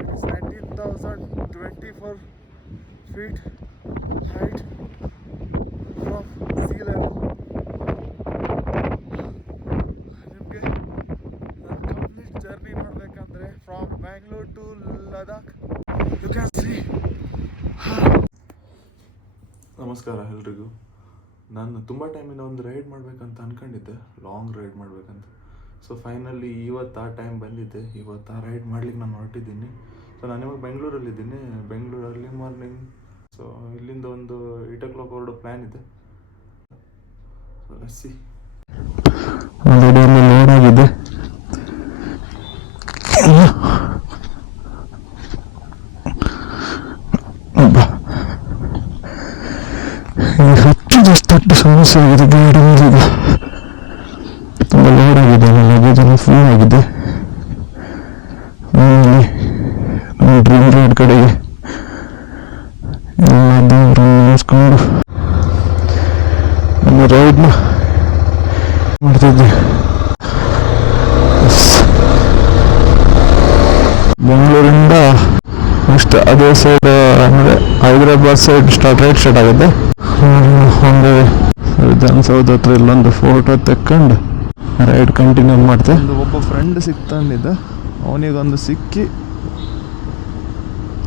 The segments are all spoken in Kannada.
It is 19,024 feet height from sea level. ನಿಮಗೆ ನಾನು ಕಂಪ್ಲೀಟ್ ಜರ್ನಿ ಮಾಡಬೇಕಂದ್ರೆ from Bangalore to Ladakh you can see. ನಮಸ್ಕಾರ ಎಲ್ರಿಗೂ. ನಾನು ತುಂಬ ಟೈಮಿಂದ ಒಂದು ರೈಡ್ ಮಾಡಬೇಕಂತ ಅಂದ್ಕೊಂಡಿದ್ದೆ, ಲಾಂಗ್ ರೈಡ್ ಮಾಡಬೇಕಂತ. ಸೊ ಫೈನಲಿ ಇವತ್ತು ಆ ಟೈಮ್ ಬಂದಿದ್ದೆ. ಇವತ್ತು ಆ ರೈಡ್ ಮಾಡ್ಲಿಕ್ಕೆ ನಾನು ಹೊರಟಿದ್ದೀನಿ. ಸೊ ನಾನು ಇವಾಗ ಬೆಂಗಳೂರಲ್ಲಿದ್ದೀನಿ. ಬೆಂಗಳೂರಲ್ಲಿ ಮಾರ್ನಿಂಗ್, ಸೊ ಇಲ್ಲಿಂದ ಒಂದು 8 o'clock ಹೊರಡೋ ಪ್ಲ್ಯಾನ್ ಇದೆ. So let's see. ಲೋಡ್ ಆಗಿದೆ. ಹೆಚ್ಚು ಸಮಸ್ಯೆ ಆಗಿದೆ. ಗಾಡಿ ಮೇಲೆ ತುಂಬ ಲೋಡ್ ಆಗಿದೆ, ಲಗೇಜ್ ಎಲ್ಲ ಫುಲ್ ಆಗಿದೆ. ನಮ್ಮ ಡ್ರೀಮ್ ರೋಡ್ ಕಡೆಗೆ ಎಲ್ಲ ದೇವರು ನೆನೆಸ್ಕೊಂಡು ನಮ್ಮ ರೈಡ್ನ ಮಾಡ್ತಿದ್ದೆ. ಬೆಂಗಳೂರಿಂದ ನೆಕ್ಸ್ಟ್ ಅದೇ ಸೈಡ್ ಅಂದರೆ ಹೈದರಾಬಾದ್ ಸೈಡ್ ರೈಡ್ ಸ್ಟಾರ್ಟ್ ಆಗುತ್ತೆ. ಒಂದು ವಿಧಾನಸೌಧ ಹತ್ರ ಇಲ್ಲೊಂದು ಫೋಟೋ ತೆಕ್ಕೊಂಡು ರೈಡ್ ಕಂಟಿನ್ಯೂ ಮಾಡ್ತೆ. ಒಬ್ಬ ಫ್ರೆಂಡ್ ಸಿಕ್ತಂದಿದ್ದ, ಅವನಿಗೊಂದು ಸಿಕ್ಕಿ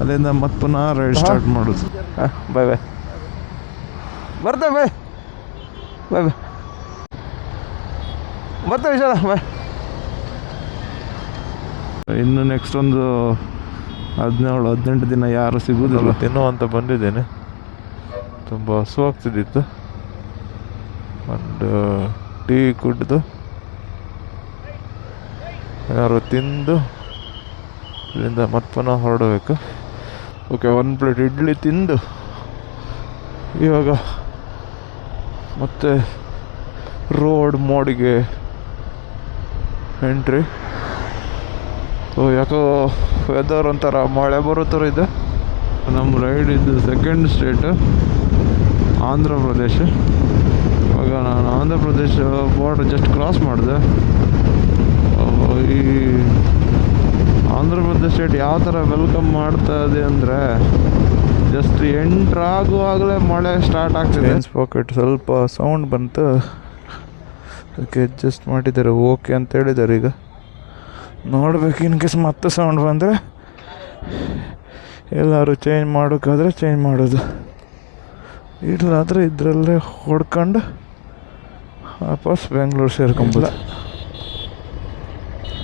ಅಲ್ಲಿಂದ ಮತ್ತೆ ಪುನಃ ರೈಡ್ ಸ್ಟಾರ್ಟ್ ಮಾಡೋದು. ಬಾಯ್ ಬಾಯ್, ಬರ್ತೇವೆ ಬಾಯ್ ಬಾಯ್ ಬಾಯ್, ಬರ್ತೇವೆ ವಿಶಾಲ ಬಾಯ್. ಇನ್ನು ನೆಕ್ಸ್ಟ್ ಒಂದು 17-18 ದಿನ ಯಾರು ಸಿಗೋದಿಲ್ಲ. ತಿನ್ನುವಂತ ಬಂದಿದ್ದೇನೆ, ತುಂಬ ಹಸುವಾಗ್ತಿದ್ದಿತ್ತು. ಒಂದು ಟೀ ಕುಡಿದು ಯಾರು ತಿಂದು ಇಲ್ಲಿಂದ ಮತ್ತೆ ಪುನಃ ಹೊರಡಬೇಕು. ಓಕೆ, 1 ಪ್ಲೇಟ್ ಇಡ್ಲಿ ತಿಂದು ಇವಾಗ ಮತ್ತೆ ರೋಡ್ ಮೋಡಿಗೆ ಎಂಟ್ರಿ. ಸೊ ಯಾಕೋ ವೆದರ್ ಒಂಥರ ಮಳೆ ಬರೋ ಥರ ಇದೆ. ನಮ್ಮ ರೈಡ್ ಇದ್ದು ಸೆಕೆಂಡ್ ಸ್ಟೇಟ್ ಆಂಧ್ರ ಪ್ರದೇಶ. ಇವಾಗ ನಾನು Andhra Pradesh border just cross ಮಾಡಿದೆ. ಈ ಆಂಧ್ರ ಪ್ರದೇಶ ಸ್ಟೇಟ್ ಯಾವ ಥರ ವೆಲ್ಕಮ್ ಮಾಡ್ತಾ ಇದೆ ಅಂದರೆ, ಜಸ್ಟ್ ಎಂಟ್ರಾಗುವಾಗಲೇ ಮಳೆ ಸ್ಟಾರ್ಟ್ ಆಗ್ತಿದೆ. ಜೀನ್ಸ್ ಪಾಕೆಟ್ ಸ್ವಲ್ಪ ಸೌಂಡ್ ಬಂತು, ಅದಕ್ಕೆ ಅಡ್ಜಸ್ಟ್ ಮಾಡಿದ್ದಾರೆ. ಓಕೆ ಅಂತ ಹೇಳಿದ್ದಾರೆ. ಈಗ ನೋಡ್ಬೇಕು, ಇನ್ ಕೇಸ್ ಮತ್ತೆ ಸೌಂಡ್ ಬಂದರೆ ಎಲ್ಲರೂ ಚೇಂಜ್ ಮಾಡೋಕ್ಕಾದ್ರೆ ಚೇಂಜ್ ಮಾಡೋದು, ಇಲ್ಲಾದರೆ ಇದರಲ್ಲೇ ಹೊಡ್ಕೊಂಡು ವಾಪಸ್ ಬೆಂಗಳೂರು ಸೇರ್ಕೊಂಬೋದು.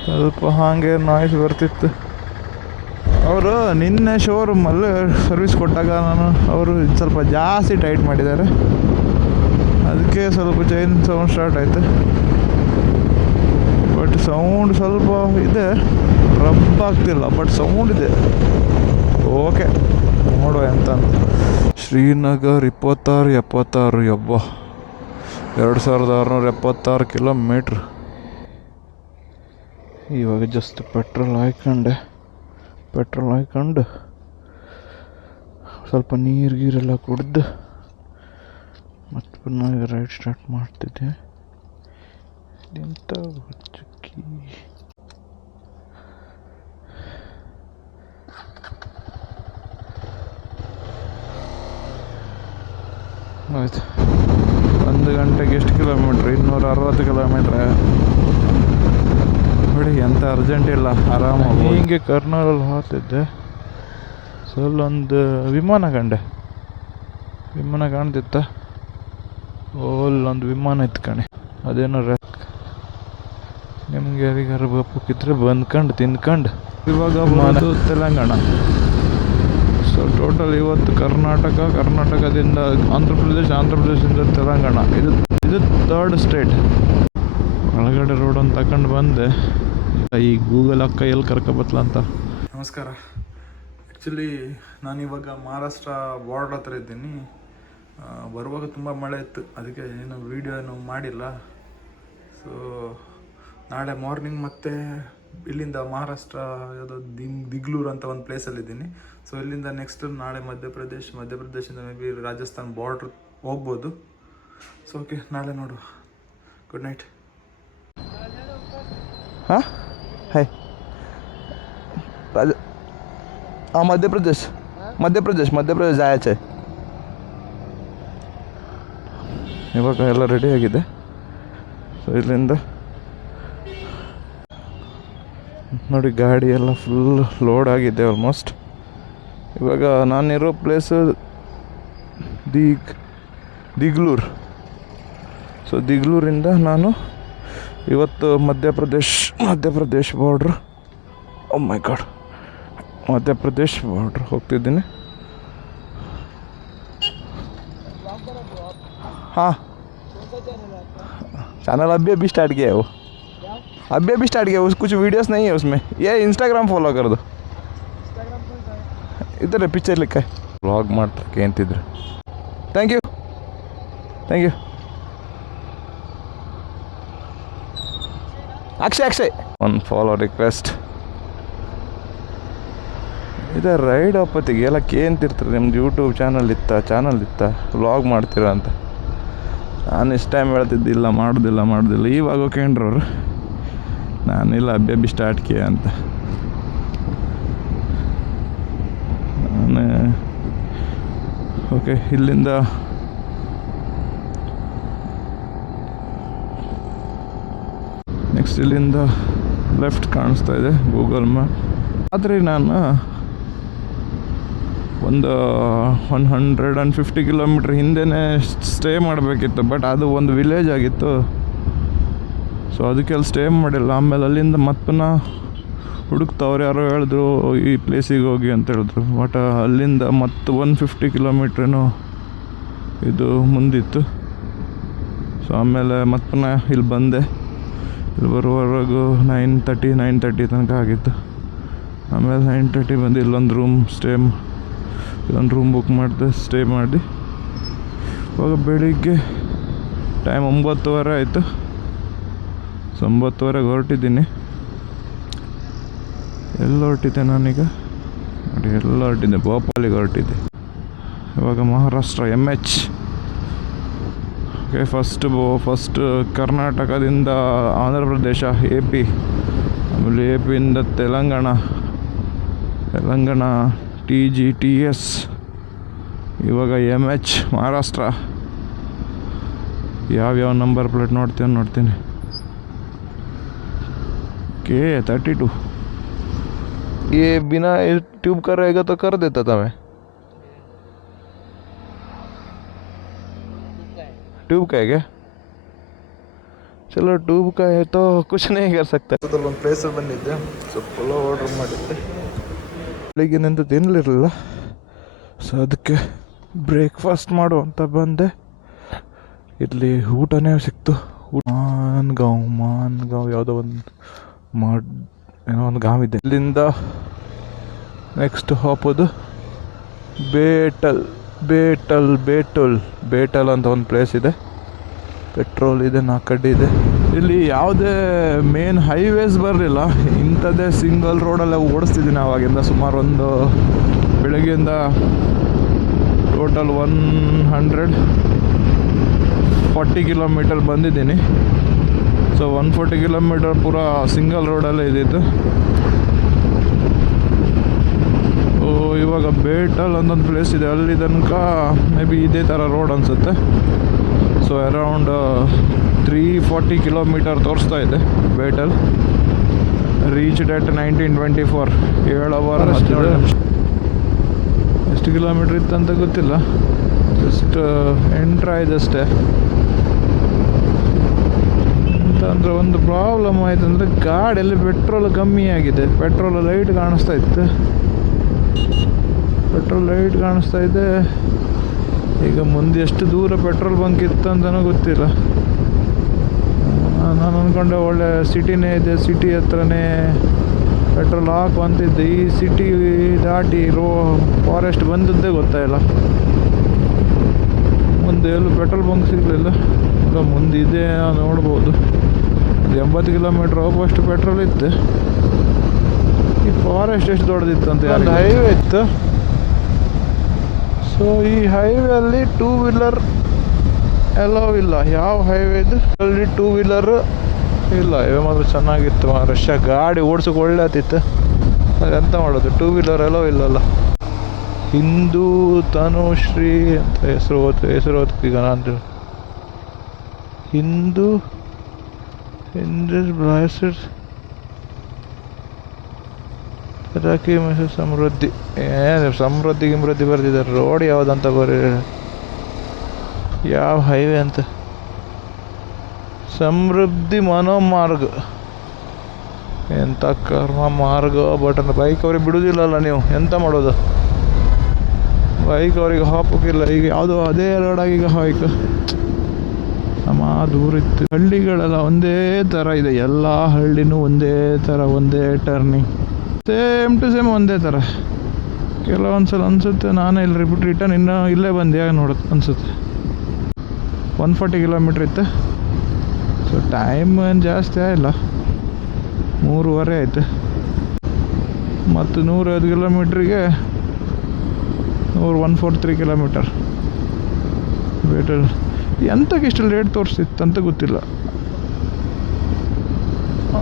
ಸ್ವಲ್ಪ ಹಾಗೆ ನಾಯ್ಸ್ ಬರ್ತಿತ್ತು. ಅವರು ನಿನ್ನೆ ಶೋರೂಮಲ್ಲಿ ಸರ್ವಿಸ್ ಕೊಟ್ಟಾಗ ಅವರು ಸ್ವಲ್ಪ ಜಾಸ್ತಿ ಟೈಟ್ ಮಾಡಿದ್ದಾರೆ, ಅದಕ್ಕೆ ಸ್ವಲ್ಪ ಚೈನ್ ಸೌಂಡ್ ಸ್ಟಾರ್ಟ್ ಆಯಿತು. ಬಟ್ ಸೌಂಡ್ ಸ್ವಲ್ಪ ಇದೆ, ರಬ್ ಆಗ್ತಿಲ್ಲ, ಬಟ್ ಸೌಂಡ್ ಇದೆ. ಓಕೆ, ನೋಡುವ ಎಂತ ಅಂತ. ಶ್ರೀನಗರ್ 26-76 ಯಬ್ಬ 2676 ಕಿಲೋಮೀಟ್ರ್. ಇವಾಗ ಜಸ್ಟ್ ಪೆಟ್ರೋಲ್ ಹಾಕ್ಕೊಂಡು ಸ್ವಲ್ಪ ನೀರು ಗೀರೆಲ್ಲ ಕುಡ್ದು ಮತ್ತೆ ಪುನಃ ಈಗ ರೈಡ್ ಸ್ಟಾರ್ಟ್ ಮಾಡ್ತಿದ್ದೆ. ಎಂಥ ಚುಕ್ಕಿ ಆಯ್ತು. 1 ಗಂಟೆಗೆ ಎಷ್ಟು ಕಿಲೋಮೀಟ್ರ್? 260 ಕಿಲೋಮೀಟ್ರ್. ನೋಡಿ, ಎಂಥ ಅರ್ಜೆಂಟ್ ಇಲ್ಲ, ಆರಾಮಾಗಿ. ಹೀಗೆ ಕರ್ನಾಲಲ್ಲಿ ಹೋಗ್ತಿದ್ದೆ, ಸೊ ಅಲ್ಲೊಂದು ವಿಮಾನ ಕಾಣ್ತಿತ್ತ. ಅಲ್ಲೊಂದು ವಿಮಾನ ಇತ್ತು ಕಣೆ, ಅದೇನೋ ನಿಮ್ಗೆ ಯಾರಿಗಾರು ಬಪ್ಪಕ್ಕಿದ್ರೆ ಬಂದ್ಕೊಂಡು ತಿನ್ಕೊಂಡು. ಇವಾಗ ಅದು ತೆಲಂಗಾಣ. ಸೊ ಟೋಟಲ್ ಇವತ್ತು ಕರ್ನಾಟಕದಿಂದ ಆಂಧ್ರ ಪ್ರದೇಶದಿಂದ ತೆಲಂಗಾಣ, ಇದು 3rd ಸ್ಟೇಟ್. ಒಳಗಡೆ ರೋಡ್ ಒಂದು ತಗೊಂಡು ಬಂದೆ. ಈ ಗೂಗಲ್ ಅಕ್ಕ ಎಲ್ಲಿ ಕರ್ಕೊಬತ್ತಲ್ಲ ಅಂತ. ನಮಸ್ಕಾರ. ಆ್ಯಕ್ಚುಲಿ ನಾನಿವಾಗ ಮಹಾರಾಷ್ಟ್ರ ಬಾರ್ಡ್ರ್ ಹತ್ರ ಇದ್ದೀನಿ. ಬರುವಾಗ ತುಂಬ ಮಳೆ ಇತ್ತು, ಅದಕ್ಕೆ ಏನು ವೀಡಿಯೋ ಏನು ಮಾಡಿಲ್ಲ. ಸೊ ನಾಳೆ ಮಾರ್ನಿಂಗ್ ಮತ್ತೆ ಇಲ್ಲಿಂದ ಮಹಾರಾಷ್ಟ್ರ ಯಾವುದೋ ದಿಗ್ಲೂರು ಅಂತ ಒಂದು ಪ್ಲೇಸಲ್ಲಿದ್ದೀನಿ. ಸೊ ಇಲ್ಲಿಂದ ನೆಕ್ಸ್ಟ್ ನಾಳೆ ಮಧ್ಯಪ್ರದೇಶದಿಂದ ಮೇ ಬಿ ರಾಜಸ್ಥಾನ್ ಬಾರ್ಡ್ರ್ ಹೋಗ್ಬೋದು. ಸೊ ಓಕೆ, ನಾಳೆ ನೋಡುವ. Good night. ಹಾಂ, ಹಾಯ್. हां मध्य प्रदेश जायचं आहे. ಇವಾಗ ಎಲ್ಲ ರೆಡಿ ಆಗಿದೆ. ಸೊ ಇಲ್ಲಿಂದ ನೋಡಿ ಗಾಡಿ ಎಲ್ಲ ಫುಲ್ ಲೋಡ್ ಆಗಿದೆ ಆಲ್ಮೋಸ್ಟ್. ಇವಾಗ ನಾನಿರೋ ಪ್ಲೇಸು ದಿಗ್ಲೂರ್. ಸೊ ದಿಗ್ಲೂರಿಂದ ನಾನು ಇವತ್ತು ಮಧ್ಯಪ್ರದೇಶ್ ಬಾರ್ಡ್ರ್, ಓ ಮೈ ಗಾಡ್, ಮಧ್ಯಪ್ರದೇಶ್ ಬಾರ್ಡ್ರ್ ಹೋಗ್ತಿದ್ದೀನಿ. हाँ चैनल अभी स्टार्ट किया है वो, अभी स्टार्ट किया. कुछ वीडियोस नहीं है उसमें. ये इंस्टाग्राम फॉलो कर दो. इधर है पिक्चर लिखा है. ವ್ಲಾಗ್ ಮಾಡ್ತಕ್ಕೆ ಅಂತಿದ್ರು. थैंक यू अक्षय ಒಂದು ಫಾಲೋ ರಿಕ್ವೆಸ್ಟ್. ಇದು ರೈಡ್ ಅಪ್ಪತ್ತಿಗೆ ಎಲ್ಲ ಕೇಂತಿರ್ತಾರೆ ನಿಮ್ದು ಯೂಟ್ಯೂಬ್ ಚಾನಲ್ ಇತ್ತ ವ್ಲಾಗ್ ಮಾಡ್ತೀರಾ ಅಂತ. ನಾನು ಇಷ್ಟು ಟೈಮ್ ಹೇಳ್ತಿದ್ದಿಲ್ಲ, ಮಾಡೋದಿಲ್ಲ. ಇವಾಗ ಕೇಂದ್ರವ್ರು ನಾನಿಲ್ಲ ಅಬ್ಬಿ ಸ್ಟಾರ್ಟ್ ಕಿಯ ಅಂತ. ನಾನು ಓಕೆ ಇಲ್ಲಿಂದ ನೆಕ್ಸ್ಟ್ ಇಲ್ಲಿಂದ ಲೆಫ್ಟ್ ಕಾಣಿಸ್ತಾ ಇದೆ ಗೂಗಲ್ ಮ್ಯಾಪ್. ಆದರೆ ನಾನು ಒಂದು 150 ಕಿಲೋಮೀಟ್ರ್ ಹಿಂದೆನೇ ಸ್ಟೇ ಮಾಡಬೇಕಿತ್ತು. ಬಟ್ ಅದು ಒಂದು ವಿಲೇಜ್ ಆಗಿತ್ತು. ಸೊ ಅದಕ್ಕೆಲ್ಲ ಸ್ಟೇ ಮಾಡಿಲ್ಲ. ಆಮೇಲೆ ಅಲ್ಲಿಂದ ಮತ್ತೆ ಹುಡುಕ್ತವ್ರು ಯಾರೋ ಹೇಳಿದ್ರು ಈ ಪ್ಲೇಸಿಗೆ ಹೋಗಿ ಅಂತ ಹೇಳಿದ್ರು. ಬಟ್ ಅಲ್ಲಿಂದ ಮತ್ತೆ 150 ಕಿಲೋಮೀಟ್ರೇನೋ ಇದು ಮುಂದಿತ್ತು. ಸೊ ಆಮೇಲೆ ಮತ್ತೆ ಇಲ್ಲಿ ಬಂದೆ. ಇಲ್ಲಿ ಬರುವವರೆಗೂ 9:30 ತನಕ ಆಗಿತ್ತು. ಆಮೇಲೆ 9:30 ಬಂದು ಇಲ್ಲೊಂದು ರೂಮ್ ಬುಕ್ ಮಾಡಿದೆ, ಸ್ಟೇ ಮಾಡಿ. ಇವಾಗ ಬೆಳಿಗ್ಗೆ ಟೈಮ್ 9:30 ಆಯಿತು. ಸೊ 9:30ಗೆ ಹೊರಟಿದ್ದೀನಿ. ಎಲ್ಲಿ ಹೊರಟಿದ್ದೆ ನಾನೀಗ ನೋಡಿ, ಹೊರಟಿದ್ದೆ ಭೋಪಾಲಿಗೆ ಹೊರಟಿದ್ದೆ. ಇವಾಗ ಮಹಾರಾಷ್ಟ್ರ MH. ಓಕೆ, ಫಸ್ಟ್ ಕರ್ನಾಟಕದಿಂದ ಆಂಧ್ರ ಪ್ರದೇಶ, AP, ಆಮೇಲೆ AP ಇಂದ ತೆಲಂಗಾಣ, TS, ಇವಾಗ MH ಮಹಾರಾಷ್ಟ್ರ. ಯಾವ್ಯಾವ ನಂಬರ್ ಪ್ಲೇಟ್ ನೋಡ್ತೀನಿ. K32. ये बिना ट्यूब का रहेगा तो कर देता था मैं. ट्यूब का है क्या? चलो ट्यूब का है तो कुछ नहीं कर सकता. ಒಂದು ಪ್ಲೇಸಲ್ಲಿ ಬಂದಿದ್ದೆ. ಸೊ ಪುಲಾವ್ ಆರ್ಡ್ರ್ ಮಾಡಿದ್ದೆ. ಬೆಳಿಗ್ಗೆನಿಂದ ತಿನ್ನಲಿರಲಿಲ್ಲ. ಸೊ ಅದಕ್ಕೆ ಬ್ರೇಕ್ಫಾಸ್ಟ್ ಮಾಡು ಅಂತ ಬಂದೆ. ಇಲ್ಲಿ ಊಟನೇ ಸಿಕ್ತು. ಮಾನ್ಗಾಂವ್ ಯಾವುದೋ ಒಂದು ಏನೋ ಒಂದು ಗಾಂವ್ ಇದೆ. ಇಲ್ಲಿಂದ ನೆಕ್ಸ್ಟ್ ಹೋಗೋದು ಬೇಟಲ್ ಅಂತ ಒಂದು ಪ್ಲೇಸ್ ಇದೆ. ಪೆಟ್ರೋಲ್ ಇದೆ, 4 ಕಡ್ಡಿ ಇದೆ. ಇಲ್ಲಿ ಯಾವುದೇ ಮೇನ್ ಹೈವೇಸ್ ಬರಲಿಲ್ಲ. ಇಂಥದ್ದೇ ಸಿಂಗಲ್ ರೋಡಲ್ಲೇ ಓಡಿಸ್ತಿದ್ದೀನಿ ಆವಾಗಿಂದ. ಸುಮಾರು ಒಂದು ಬೆಳಗ್ಗೆಯಿಂದ ಟೋಟಲ್ 140 ಕಿಲೋಮೀಟರ್ ಬಂದಿದ್ದೀನಿ. ಸೊ 140 ಕಿಲೋಮೀಟರ್ ಪೂರ ಸಿಂಗಲ್ ರೋಡಲ್ಲೇ ಇದ್ದಿದ್ದು. ಇವಾಗ ಬೇಟಲ್ ಅಂತೊಂದು ಪ್ಲೇಸ್ ಇದೆ. ಅಲ್ಲಿ ತನಕ ಮೇ ಬಿ ಇದೇ ಥರ ರೋಡ್ ಅನಿಸುತ್ತೆ. ಸೊ ಅರೌಂಡ್ 340 ಕಿಲೋಮೀಟರ್ ತೋರಿಸ್ತಾ ಇದೆ ಬೇಟಲ್. Reached at 1924, 7 hour. ಎಷ್ಟು ಕಿಲೋಮೀಟ್ರ್ ಇತ್ತಂತ ಗೊತ್ತಿಲ್ಲ. ಜಸ್ಟ್ ಎಂಟ್ರ್ ಆಯ್ತಷ್ಟೇ. ಅಂತಂದರೆ ಒಂದು ಪ್ರಾಬ್ಲಮ್ ಆಯಿತು ಅಂದರೆ ಗಾಡಿಯಲ್ಲಿ ಪೆಟ್ರೋಲ್ ಕಮ್ಮಿ ಆಗಿದೆ. ಪೆಟ್ರೋಲ್ ಲೈಟ್ ಕಾಣಿಸ್ತಾ ಇದೆ. ಈಗ ಮುಂದೆ ಎಷ್ಟು ದೂರ ಪೆಟ್ರೋಲ್ ಬಂಕ್ ಇತ್ತು ಅಂತಲೂ ಗೊತ್ತಿಲ್ಲ. ನಾನು ಅಂದ್ಕೊಂಡೆ ಒಳ್ಳೆ ಸಿಟಿನೇ ಇದೆ, ಸಿಟಿ ಹತ್ರನೇ ಪೆಟ್ರೋಲ್ ಹಾಕುವಂತಿದ್ದೆ. ಈ ಸಿಟಿ ದಾಟಿ ಫಾರೆಸ್ಟ್ ಬಂದದ್ದೇ ಗೊತ್ತಾಯಿಲ್ಲ. ಮುಂದೆ ಎಲ್ಲೂ ಪೆಟ್ರೋಲ್ ಬಂಕ್ ಸಿಗಲಿಲ್ಲ. ಈಗ ಮುಂದಿದೆ ನೋಡ್ಬೋದು. 80 ಕಿಲೋಮೀಟ್ರ್ ಹೋಗುವಷ್ಟು ಪೆಟ್ರೋಲ್ ಇತ್ತು. ಈ ಫಾರೆಸ್ಟ್ ಎಷ್ಟು ದೊಡ್ಡದಿತ್ತು ಅಂತ. ಒಂದು ಹೈವೇ ಇತ್ತು. ಸೊ ಈ ಹೈವೇಲ್ಲಿ 2 ವೀಲರ್ ಎಲ್ಲೋ ಇಲ್ಲ. ಯಾವ ಹೈವೇ ಇದು ಅಲ್ಲಿ 2 ವೀಲರ್ ಇಲ್ಲ. ಹೈವೇ ಮಾತ್ರ ಚೆನ್ನಾಗಿತ್ತು. ರಶ್ಯ ಗಾಡಿ ಓಡಿಸೋಕೆ ಒಳ್ಳೆ ಆತಿತ್ತು. ಎಂತ ಮಾಡೋದು, ಟೂ ವೀಲರ್ ಎಲ್ಲೋ ಇಲ್ಲಲ್ಲ. ಹಿಂದೂ ತನುಶ್ರೀ ಅಂತ ಹೆಸರು ಓದ್ತೀಗ ನಾನು. ಹಿಂದೂ ಬ್ಲಾಸಸ್ ರಾಕಿ ಮೆಸೇಜ್ ಸಮೃದ್ಧಿ. ಏನು ಸಮೃದ್ಧಿ ಬರ್ತಿದ್ದಾರೆ. ರೋಡ್ ಯಾವುದಂತ ಬರೀ, ಯಾವ ಹೈವೇ ಅಂತ. ಸಮೃದ್ಧಿ ಮನೋಮಾರ್ಗ. ಎಂಥ ಕರ್ಮ ಮಾರ್ಗ. ಬಟ್ ಬೈಕ್ ಅವ್ರಿಗೆ ಬಿಡೋದಿಲ್ಲಲ್ಲ, ನೀವು ಎಂತ ಮಾಡೋದು. ಬೈಕ್ ಅವ್ರಿಗೆ ಹಾಕೋಕ್ಕಿಲ್ಲ. ಈಗ ಯಾವುದೋ ಅದೇ ರೋಡಾಗಿ ಈಗ ಬೈಕ್ ನಮ್ಮ ದೂರ ಇತ್ತು. ಹಳ್ಳಿಗಳೆಲ್ಲ ಒಂದೇ ಥರ ಇದೆ, ಎಲ್ಲ ಹಳ್ಳಿನೂ ಒಂದೇ ಥರ, ಒಂದೇ ಟರ್ನಿಂಗ್, ಸೇಮ್ ಟು ಸೇಮ್ ಒಂದೇ ಥರ. ಕೆಲವೊಂದು ಸಲ ಅನಿಸುತ್ತೆ ನಾನೇ ಇಲ್ಲಿ ರಿಟರ್ನ್ ಇನ್ನೂ ಇಲ್ಲೇ ಬಂದೆ ನೋಡುತ್ತೆ ಅನಿಸುತ್ತೆ. 140 ಕಿಲೋಮೀಟ್ರ್ ಇತ್ತು. ಸೊ ಟೈಮ್ ಏನು ಜಾಸ್ತಿ ಆಗಿಲ್ಲ, 3:30 ಆಯಿತು. ಮತ್ತು 105 ಕಿಲೋಮೀಟ್ರಿಗೆ 143 ಕಿಲೋಮೀಟರ್. ವೇಟರ್ ಎಂತಕ್ಕೆ ಇಷ್ಟು ಲೇಟ್ ತೋರಿಸ್ತಿತ್ತು ಅಂತ ಗೊತ್ತಿಲ್ಲ.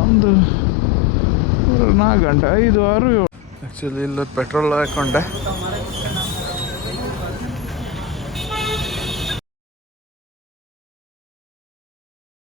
ಒಂದು 4 ಗಂಟೆ 5, 6, 7. ಆ್ಯಕ್ಚುಲಿ ಇಲ್ಲ ಪೆಟ್ರೋಲ್ ಹಾಕ್ಕೊಂಡೆ.